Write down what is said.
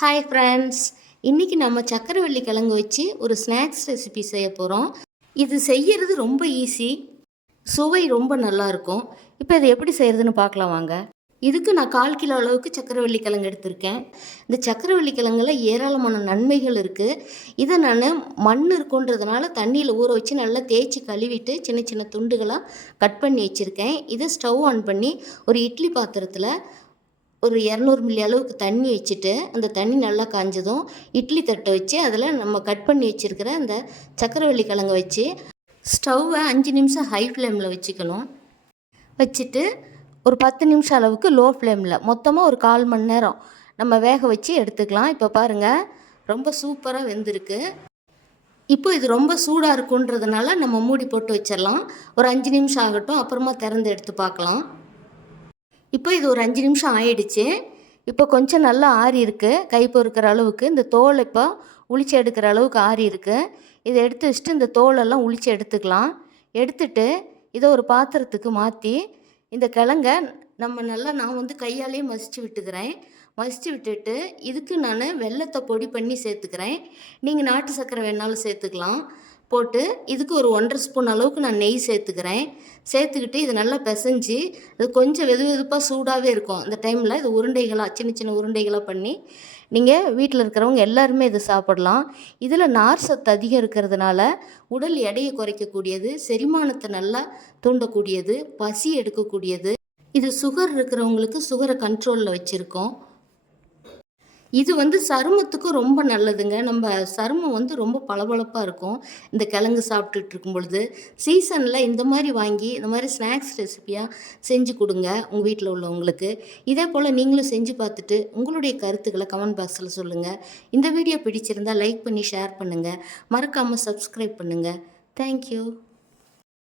Hi friends, இன்றைக்கி நம்ம சக்கரவள்ளி கிழங்கு வச்சு ஒரு ஸ்நாக்ஸ் ரெசிபி செய்ய போகிறோம். இது செய்கிறது ரொம்ப ஈஸி, சுவை ரொம்ப நல்லாயிருக்கும். இப்போ இது எப்படி செய்கிறதுன்னு பார்க்கலாம் வாங்க. இதுக்கு நான் 1/4 கிலோ அளவுக்கு சக்கரவள்ளி கிழங்கு எடுத்திருக்கேன். இந்த சக்கரவள்ளி கிழங்குல ஏராளமான நன்மைகள் இருக்குது. இதை நான் மண் இருக்குன்றதுனால தண்ணியில் ஊற வச்சு நல்லா தேய்ச்சி கழுவிட்டு சின்ன சின்ன துண்டுகளாக கட் பண்ணி வச்சுருக்கேன். இதை ஸ்டவ் ஆன் பண்ணி ஒரு இட்லி பாத்திரத்தில் ஒரு 200 மில்லி அளவுக்கு தண்ணி வச்சுட்டு, அந்த தண்ணி நல்லா காஞ்சதும் இட்லி தட்டை வச்சு அதில் நம்ம கட் பண்ணி வச்சுருக்கிற அந்த சக்கரவள்ளி கிழங்க வச்சு ஸ்டவ்வை 5 நிமிஷம் ஹை ஃப்ளேமில் வச்சுக்கணும். வச்சுட்டு ஒரு 10 நிமிஷம் அளவுக்கு லோ ஃப்ளேமில் மொத்தமாக ஒரு 1/4 மணி நேரம் நம்ம வேக வச்சு எடுத்துக்கலாம். இப்போ பாருங்கள், ரொம்ப சூப்பராக வெந்திருக்கு. இப்போ இது ரொம்ப சூடாக இருக்குன்றதுனால நம்ம மூடி போட்டு வச்சிடலாம். ஒரு 5 நிமிஷம் ஆகட்டும், அப்புறமா திறந்து எடுத்து பார்க்கலாம். இப்போ இது ஒரு 5 நிமிஷம் ஆயிடுச்சு. இப்போ கொஞ்சம் நல்லா ஆறி இருக்குது, கை பொறுக்கிற அளவுக்கு. இந்த தோல் இப்போ உளிச்சு எடுக்கிற அளவுக்கு ஆறி இருக்குது. இதை எடுத்து வச்சுட்டு இந்த தோலெல்லாம் உளிச்சு எடுத்துக்கலாம். எடுத்துட்டு இதை ஒரு பாத்திரத்துக்கு மாற்றி இந்த கிழங்க நான் வந்து கையாலேயே மசிச்சு விட்டுக்கிறேன். மசிச்சு விட்டுட்டு இதுக்கு நான் வெல்லத்தை பொடி பண்ணி சேர்த்துக்கிறேன். நீங்கள் நாட்டு சர்க்கரை வேணாலும் சேர்த்துக்கலாம். போட்டு இதுக்கு ஒரு 1½ ஸ்பூன் அளவுக்கு நான் நெய் சேர்த்துக்கிறேன். சேர்த்துக்கிட்டு இதை நல்லா பிசைஞ்சு, அது கொஞ்சம் வெதுவெதுப்பாக சூடாகவே இருக்கும். அந்த டைமில் இது உருண்டைகளாக சின்ன சின்ன உருண்டைகளாக பண்ணி நீங்கள் வீட்டில் இருக்கிறவங்க எல்லாருமே இதை சாப்பிடலாம். இதில் நார் சத்து அதிகம் இருக்கிறதுனால உடல் எடையை குறைக்கக்கூடியது, செரிமானத்தை நல்லா தூண்டக்கூடியது, பசி எடுக்கக்கூடியது. இது சுகர் இருக்கிறவங்களுக்கு சுகரை கண்ட்ரோலில் வச்சுருக்கோம். இது வந்து சருமத்துக்கும் ரொம்ப நல்லதுங்க. நம்ம சருமம் வந்து ரொம்ப பளபளப்பாக இருக்கும் இந்த கிழங்கு சாப்பிட்டுட்டு இருக்கும் பொழுது. சீசனில் இந்த மாதிரி வாங்கி இந்த மாதிரி ஸ்நாக்ஸ் ரெசிப்பியாக செஞ்சு கொடுங்க உங்கள் வீட்டில் உள்ளவங்களுக்கு. இதே போல் நீங்களும் செஞ்சு பார்த்துட்டு உங்களுடைய கருத்துக்களை கமெண்ட் பாக்ஸில் சொல்லுங்கள். இந்த வீடியோ பிடிச்சிருந்தால் லைக் பண்ணி ஷேர் பண்ணுங்கள். மறக்காமல் சப்ஸ்கிரைப் பண்ணுங்கள். தேங்க்யூ.